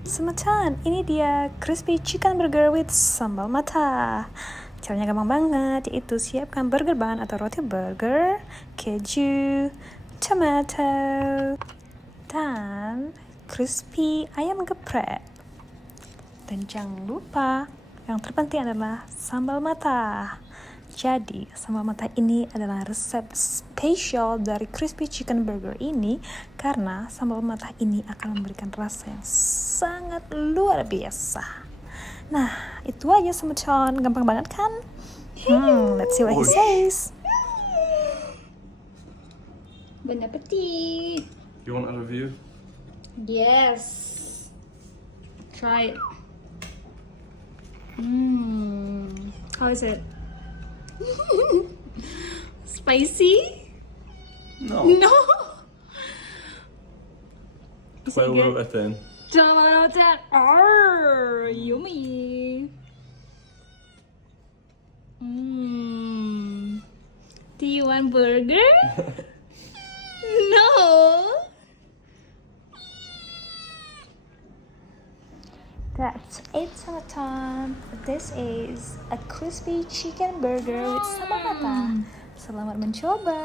Semacam ini dia crispy chicken burger with sambal mata. Caranya gampang banget, yaitu siapkan burger bun atau roti burger, keju, tomato, dan crispy ayam geprek. Dan jangan lupa, yang terpenting adalah sambal mata. Jadi, sambal mata ini adalah resep spesial dari crispy chicken burger ini karena sambal mata ini akan memberikan rasa yang sangat luar biasa. Nah, itu aja semacam gampang banget kan? Let's see what he says. Bon appetit. You want a review? Yes. Try it. How is it? Spicy? No. No. Is it 12 good? out of 10. 12 out of 10. Arr, yummy. Do you want burger? No. That's it, semacam. This is a crispy chicken burger with sambal mata. Selamat mencoba.